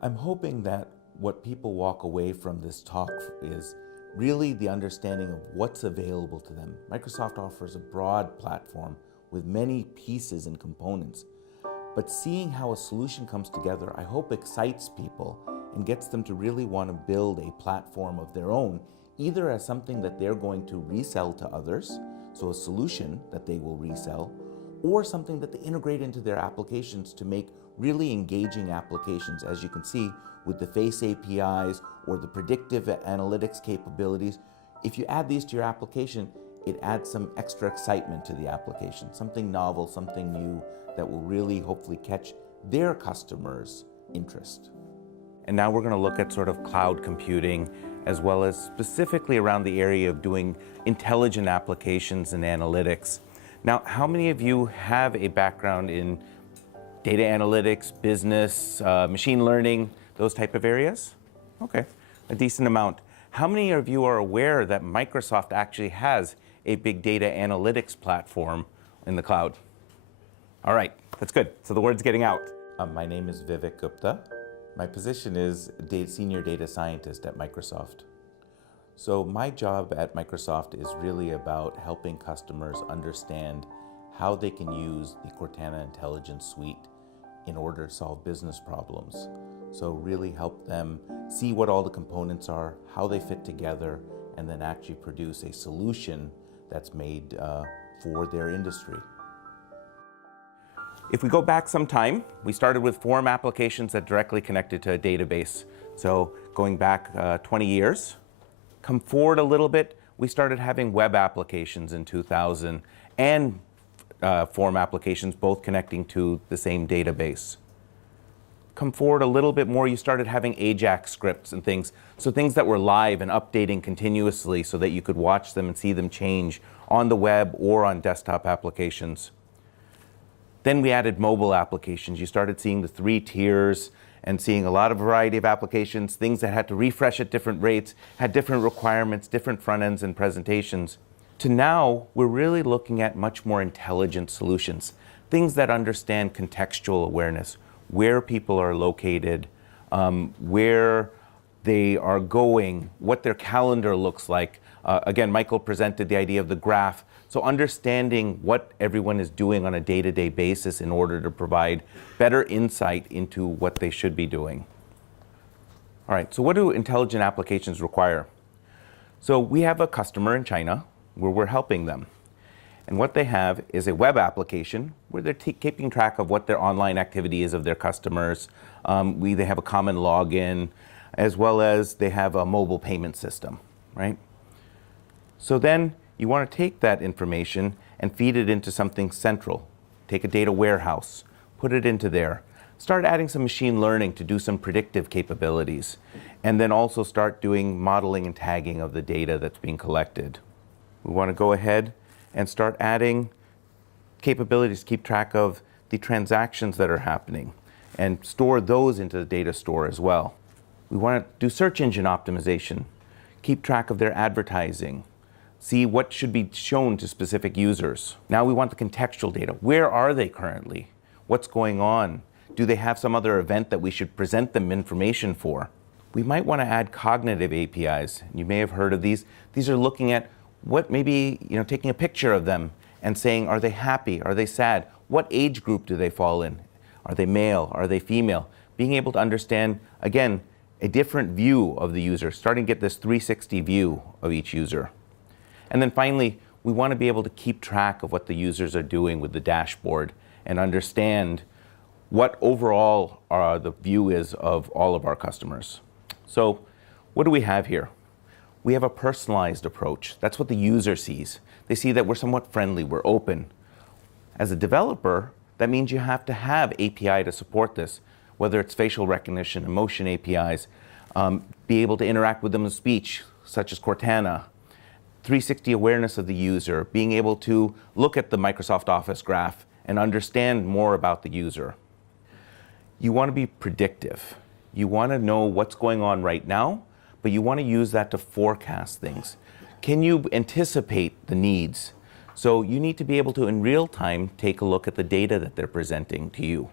I'm hoping that what people walk away from this talk is really the understanding of what's available to them. Microsoft offers a broad platform with many pieces and components, but seeing how a solution comes together, I hope excites people and gets them to really want to build a platform of their own, either as something that they're going to resell to others, so a solution that they will resell, or something that they integrate into their applications to make really engaging applications, as you can see with the face APIs or the predictive analytics capabilities. If you add these to your application, it adds some extra excitement to the application, something novel, something new that will really hopefully catch their customers' interest. And now we're going to look at sort of cloud computing, as well as specifically around the area of doing intelligent applications and analytics. Now, how many of you have a background in data analytics, business, machine learning, those type of areas? Okay, a decent amount. How many of you are aware that Microsoft actually has a big data analytics platform in the cloud? All right, that's good. So the word's getting out. My name is Vivek Gupta. My position is Senior Data Scientist at Microsoft. So my job at Microsoft is really about helping customers understand how they can use the Cortana Intelligence Suite in order to solve business problems. So really help them see what all the components are, how they fit together, and then actually produce a solution that's made for their industry. If we go back some time, we started with form applications that directly connected to a database. So going back 20 years. Come forward a little bit, we started having web applications in 2000 and form applications, both connecting to the same database. Come forward a little bit more, you started having AJAX scripts and things. So things that were live and updating continuously so that you could watch them and see them change on the web or on desktop applications. Then we added mobile applications. You started seeing the 3 tiers and seeing a lot of variety of applications, things that had to refresh at different rates, had different requirements, different front ends and presentations. To now, we're really looking at much more intelligent solutions, things that understand contextual awareness, where people are located, where they are going, what their calendar looks like. Again, Michael presented the idea of the graph. So understanding what everyone is doing on a day-to-day basis in order to provide better insight into what they should be doing. All right, so what do intelligent applications require? So we have a customer in China where we're helping them. And what they have is a web application where they're keeping track of what their online activity is of their customers. They have a common login, as well as they have a mobile payment system, right? So then you want to take that information and feed it into something central. Take a data warehouse, put it into there. Start adding some machine learning to do some predictive capabilities. And then also start doing modeling and tagging of the data that's being collected. We want to go ahead and start adding capabilities to keep track of the transactions that are happening and store those into the data store as well. We want to do search engine optimization, keep track of their advertising, see what should be shown to specific users. Now we want the contextual data. Where are they currently? What's going on? Do they have some other event that we should present them information for? We might want to add cognitive APIs. You may have heard of these. These are looking at what maybe, taking a picture of them and saying, are they happy? Are they sad? What age group do they fall in? Are they male? Are they female? Being able to understand, again, a different view of the user, starting to get this 360 view of each user. And then finally, we want to be able to keep track of what the users are doing with the dashboard and understand what overall the view is of all of our customers. So what do we have here? We have a personalized approach. That's what the user sees. They see that we're somewhat friendly, we're open. As a developer, that means you have to have API to support this, whether it's facial recognition, emotion APIs, be able to interact with them in speech, such as Cortana, 360 awareness of the user, being able to look at the Microsoft Office graph and understand more about the user. You want to be predictive. You want to know what's going on right now, but you want to use that to forecast things. Can you anticipate the needs? So you need to be able to, in real time, take a look at the data that they're presenting to you.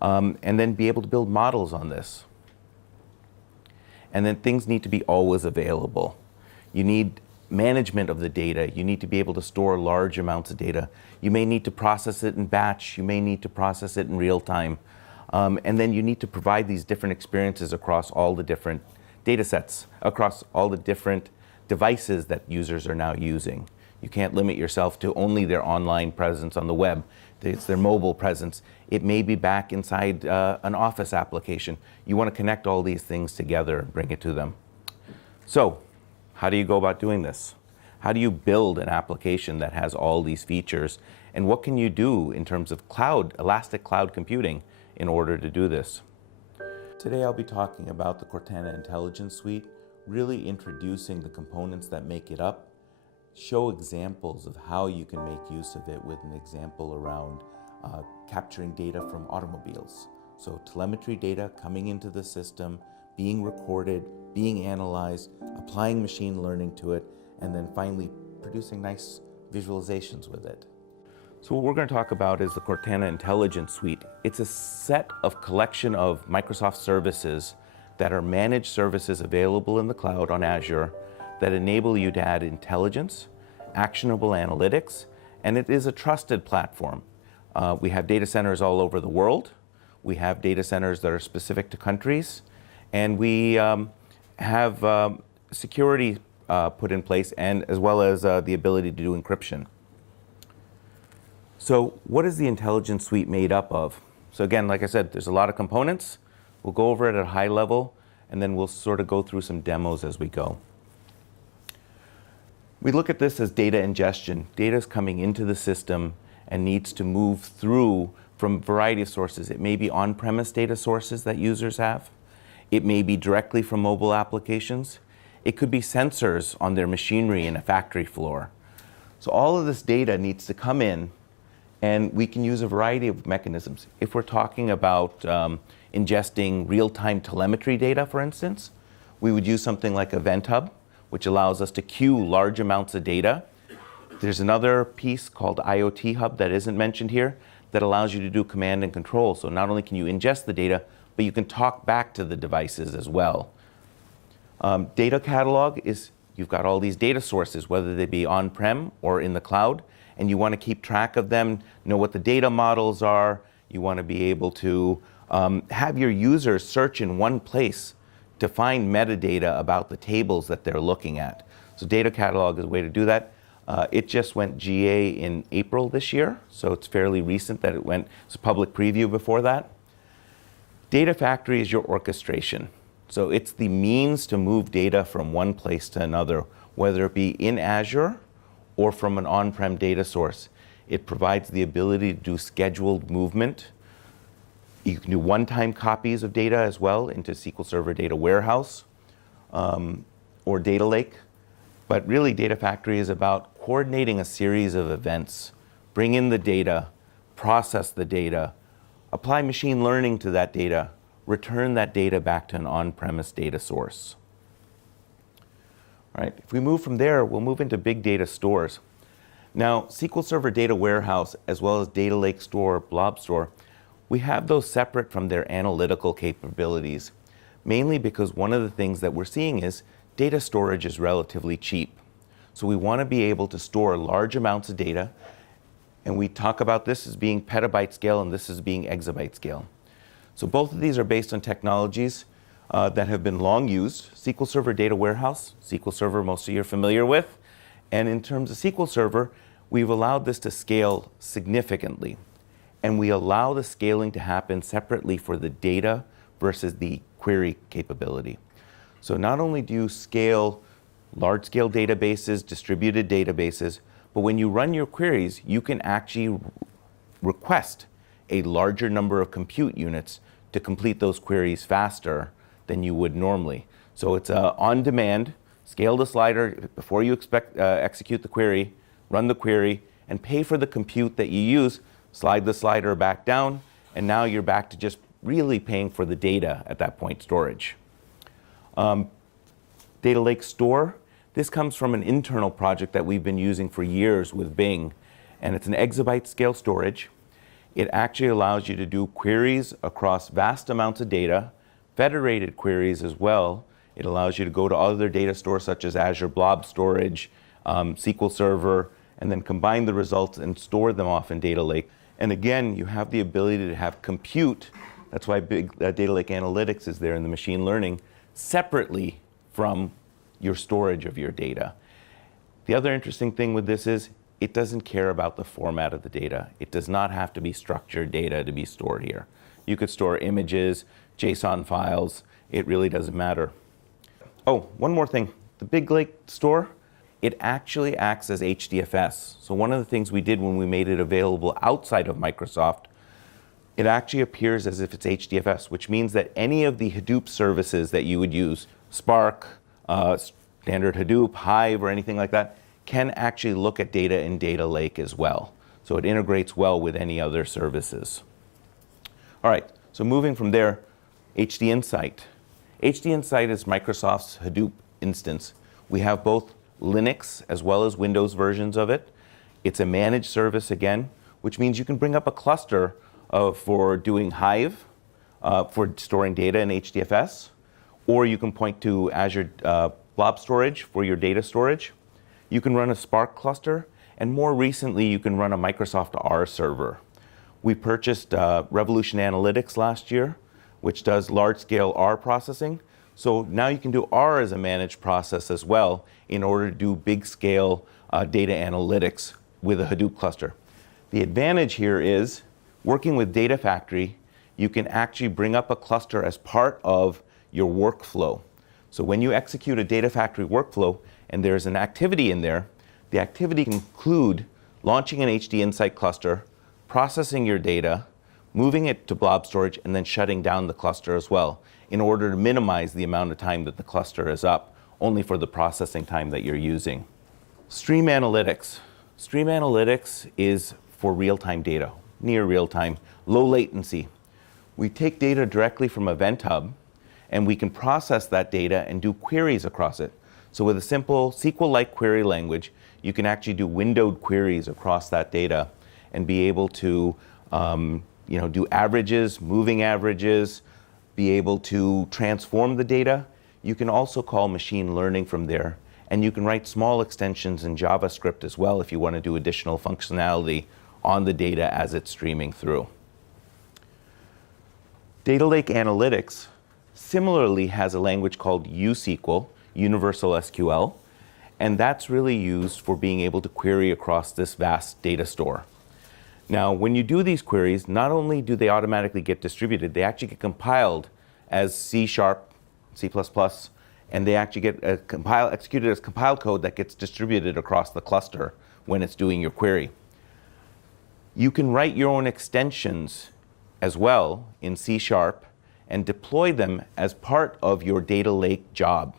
And then be able to build models on this. And then things need to be always available. You need management of the data. You need to be able to store large amounts of data. You may need to process it in batch. You may need to process it in real time. And then you need to provide these different experiences across all the different data sets, across all the different devices that users are now using. You can't limit yourself to only their online presence on the web. It's their mobile presence. It may be back inside an office application. You want to connect all these things together and bring it to them. So, how do you go about doing this? How do you build an application that has all these features? And what can you do in terms of cloud, elastic cloud computing in order to do this? Today I'll be talking about the Cortana Intelligence Suite, really introducing the components that make it up, show examples of how you can make use of it with an example around capturing data from automobiles. So telemetry data coming into the system, being recorded, being analyzed, applying machine learning to it, and then finally producing nice visualizations with it. So what we're going to talk about is the Cortana Intelligence Suite. It's a set of collection of Microsoft services that are managed services available in the cloud on Azure that enable you to add intelligence, actionable analytics, and it is a trusted platform. We have data centers all over the world. We have data centers that are specific to countries, and we have security put in place, and as well as the ability to do encryption. So what is the Intelligence Suite made up of? So again, like I said, there's a lot of components. We'll go over it at a high level, and then we'll sort of go through some demos as we go. We look at this as data ingestion. Data is coming into the system and needs to move through from a variety of sources. It may be on-premise data sources that users have. It may be directly from mobile applications. It could be sensors on their machinery in a factory floor. So all of this data needs to come in, and we can use a variety of mechanisms. If we're talking about ingesting real-time telemetry data, for instance, we would use something like Event Hub, which allows us to queue large amounts of data. There's another piece called IoT Hub that isn't mentioned here that allows you to do command and control. So not only can you ingest the data, but you can talk back to the devices as well. Data catalog is, you've got all these data sources, whether they be on-prem or in the cloud, and you want to keep track of them, know what the data models are. You want to be able to have your users search in one place to find metadata about the tables that they're looking at. So data catalog is a way to do that. It just went GA in April this year, so it's fairly recent that it went, it's a public preview before that. Data Factory is your orchestration. So it's the means to move data from one place to another, whether it be in Azure or from an on-prem data source. It provides the ability to do scheduled movement. You can do one-time copies of data as well into SQL Server Data Warehouse or Data Lake. But really, Data Factory is about coordinating a series of events. Bring in the data, process the data, apply machine learning to that data, return that data back to an on-premise data source. All right, if we move from there, we'll move into big data stores. Now, SQL Server Data Warehouse, as well as Data Lake Store, Blob Store, we have those separate from their analytical capabilities, mainly because one of the things that we're seeing is data storage is relatively cheap. So we want to be able to store large amounts of data, and we talk about this as being petabyte scale and this as being exabyte scale. So both of these are based on technologies that have been long used. SQL Server Data Warehouse, SQL Server most of you are familiar with, and in terms of SQL Server, we've allowed this to scale significantly. And we allow the scaling to happen separately for the data versus the query capability. So not only do you scale large-scale databases, distributed databases, but when you run your queries, you can actually request a larger number of compute units to complete those queries faster than you would normally. So it's on-demand, scale the slider before you execute the query, run the query, and pay for the compute that you use, slide the slider back down, and now you're back to just really paying for the data at that point, storage. Data Lake Store, this comes from an internal project that we've been using for years with Bing, and it's an exabyte scale storage. It actually allows you to do queries across vast amounts of data, federated queries as well, It allows you to go to other data stores such as Azure Blob Storage, SQL Server, and then combine the results and store them off in Data Lake. And again, you have the ability to have compute. That's why big Data Lake Analytics is there in the machine learning, separately from your storage of your data. The other interesting thing with this is it doesn't care about the format of the data. It does not have to be structured data to be stored here. You could store images, JSON files. It really doesn't matter. Oh, one more thing. The Big Lake store, it actually acts as HDFS. So one of the things we did when we made it available outside of Microsoft, it actually appears as if it's HDFS, which means that any of the Hadoop services that you would use, Spark, standard Hadoop, Hive, or anything like that, can actually look at data in Data Lake as well. So it integrates well with any other services. All right, so moving from there, Hdinsi. Hdinsi is Microsoft's Hadoop instance. We have both Linux as well as Windows versions of it. It's a managed service again, which means you can bring up a cluster for doing Hive, for storing data in HDFS, or you can point to Azure Blob Storage for your data storage. You can run a Spark cluster, and more recently, you can run a Microsoft R server. We purchased Revolution Analytics last year, which does large-scale R processing. So now you can do R as a managed process as well in order to do big-scale data analytics with a Hadoop cluster. The advantage here is, working with Data Factory, you can actually bring up a cluster as part of your workflow. So when you execute a Data Factory workflow and there's an activity in there, the activity can include launching an Hdinsi cluster, processing your data, moving it to blob storage, and then shutting down the cluster as well in order to minimize the amount of time that the cluster is up, only for the processing time that you're using. Stream Analytics. Stream Analytics is for real-time data, near real-time, low latency. We take data directly from Event Hub, and we can process that data and do queries across it. So with a simple SQL-like query language, you can actually do windowed queries across that data and be able to do averages, moving averages, be able to transform the data. You can also call machine learning from there, and you can write small extensions in JavaScript as well if you want to do additional functionality on the data as it's streaming through. Data Lake Analytics similarly has a language called USQL, Universal SQL, and that's really used for being able to query across this vast data store. Now, when you do these queries, not only do they automatically get distributed, they actually get compiled as C#, C++, and they actually get executed as compiled code that gets distributed across the cluster when it's doing your query. You can write your own extensions as well in C# and deploy them as part of your data lake job.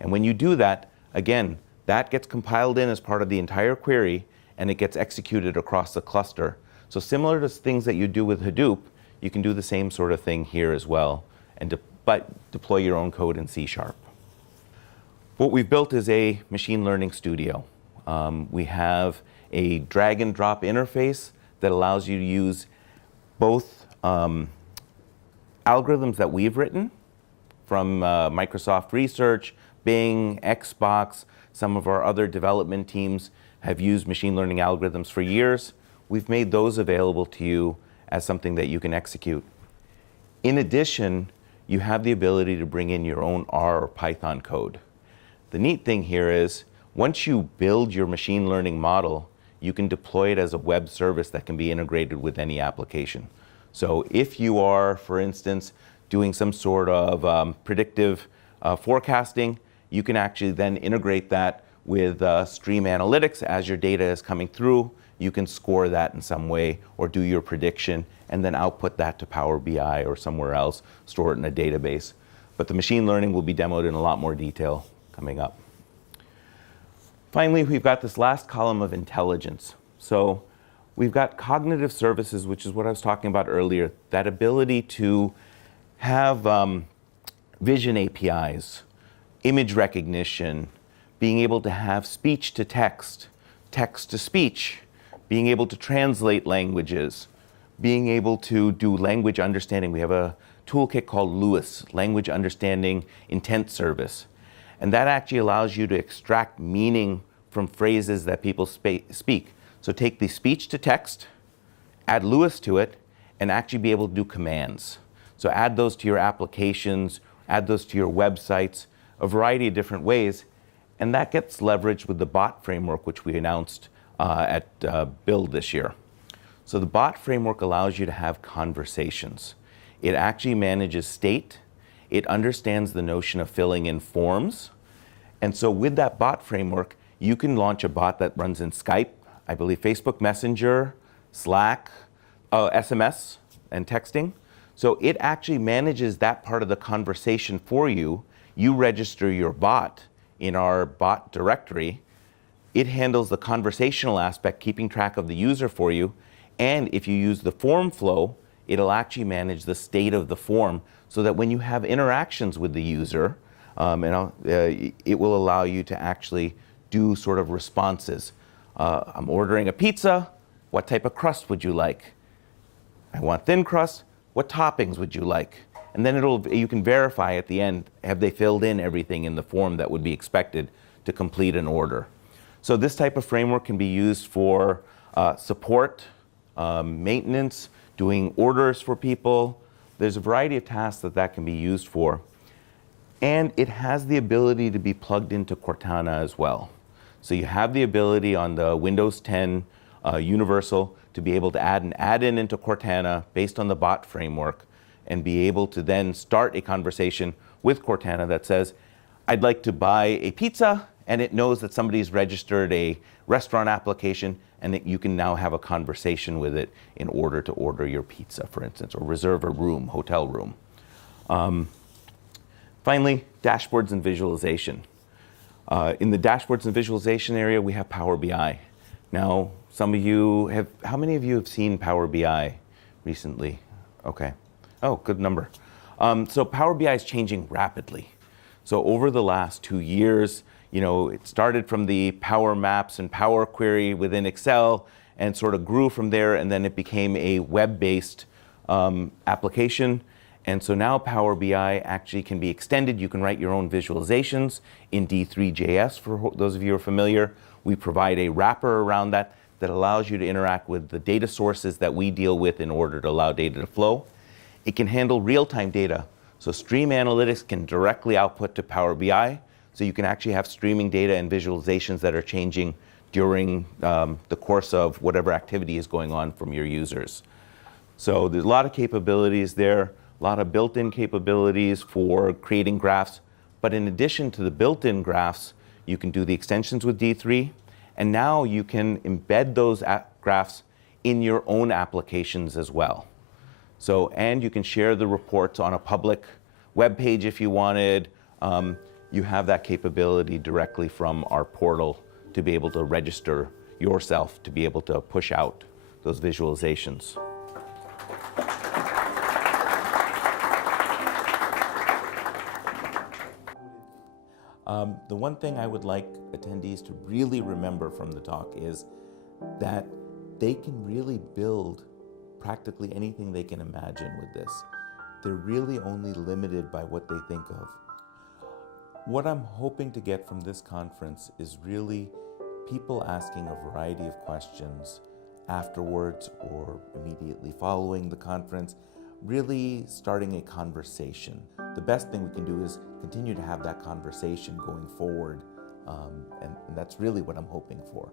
And when you do that, again, that gets compiled in as part of the entire query, and it gets executed across the cluster. So similar to things that you do with Hadoop, you can do the same sort of thing here as well, but deploy your own code in C#. What we've built is a machine learning studio. We have a drag and drop interface that allows you to use both algorithms that we've written from Microsoft Research, Bing, Xbox. Some of our other development teams have used machine learning algorithms for years. We've made those available to you as something that you can execute. In addition, you have the ability to bring in your own R or Python code. The neat thing here is, once you build your machine learning model, you can deploy it as a web service that can be integrated with any application. So if you are, for instance, doing some sort of predictive forecasting, you can actually then integrate that with Stream Analytics as your data is coming through. You can score that in some way or do your prediction and then output that to Power BI or somewhere else, store it in a database. But the machine learning will be demoed in a lot more detail coming up. Finally, we've got this last column of intelligence. So we've got cognitive services, which is what I was talking about earlier, that ability to have vision APIs, image recognition, being able to have speech to text, text to speech, being able to translate languages, being able to do language understanding. We have a toolkit called LUIS, Language Understanding Intent Service. And that actually allows you to extract meaning from phrases that people speak. So take the speech to text, add LUIS to it, and actually be able to do commands. So add those to your applications, add those to your websites, a variety of different ways. And that gets leveraged with the bot framework, which we announced at Build this year. So the bot framework allows you to have conversations. It actually manages state. It understands the notion of filling in forms. And so with that bot framework, you can launch a bot that runs in Skype, I believe Facebook Messenger, Slack, SMS, and texting. So it actually manages that part of the conversation for you. You register your bot in our bot directory. It handles the conversational aspect, keeping track of the user for you. And if you use the form flow, it'll actually manage the state of the form so that when you have interactions with the user, it will allow you to actually do sort of responses. I'm ordering a pizza. What type of crust would you like? I want thin crust. What toppings would you like? And then you can verify at the end, have they filled in everything in the form that would be expected to complete an order? So this type of framework can be used for support, maintenance, doing orders for people. There's a variety of tasks that can be used for. And it has the ability to be plugged into Cortana as well. So you have the ability on the Windows 10 Universal to be able to add an add-in into Cortana based on the bot framework and be able to then start a conversation with Cortana that says, I'd like to buy a pizza, and it knows that somebody's registered a restaurant application, and that you can now have a conversation with it in order to order your pizza, for instance, or reserve a room, hotel room. Finally, dashboards and visualization. In the dashboards and visualization area, we have Power BI. Now, how many of you have seen Power BI recently? Okay. Oh, good number. So Power BI is changing rapidly. So over the last 2 years, it started from the Power Maps and Power Query within Excel and sort of grew from there, and then it became a web-based application. And so now Power BI actually can be extended. You can write your own visualizations in D3.js, for those of you who are familiar. We provide a wrapper around that allows you to interact with the data sources that we deal with in order to allow data to flow. It can handle real-time data. So Stream Analytics can directly output to Power BI. So you can actually have streaming data and visualizations that are changing during the course of whatever activity is going on from your users. So there's a lot of capabilities there, a lot of built-in capabilities for creating graphs. But in addition to the built-in graphs, you can do the extensions with D3. And now you can embed those graphs in your own applications as well. So, and you can share the reports on a public web page if you wanted. You have that capability directly from our portal to be able to register yourself to be able to push out those visualizations. The one thing I would like attendees to really remember from the talk is that they can really build practically anything they can imagine with this. They're really only limited by what they think of. What I'm hoping to get from this conference is really people asking a variety of questions afterwards or immediately following the conference, really starting a conversation. The best thing we can do is continue to have that conversation going forward, and that's really what I'm hoping for.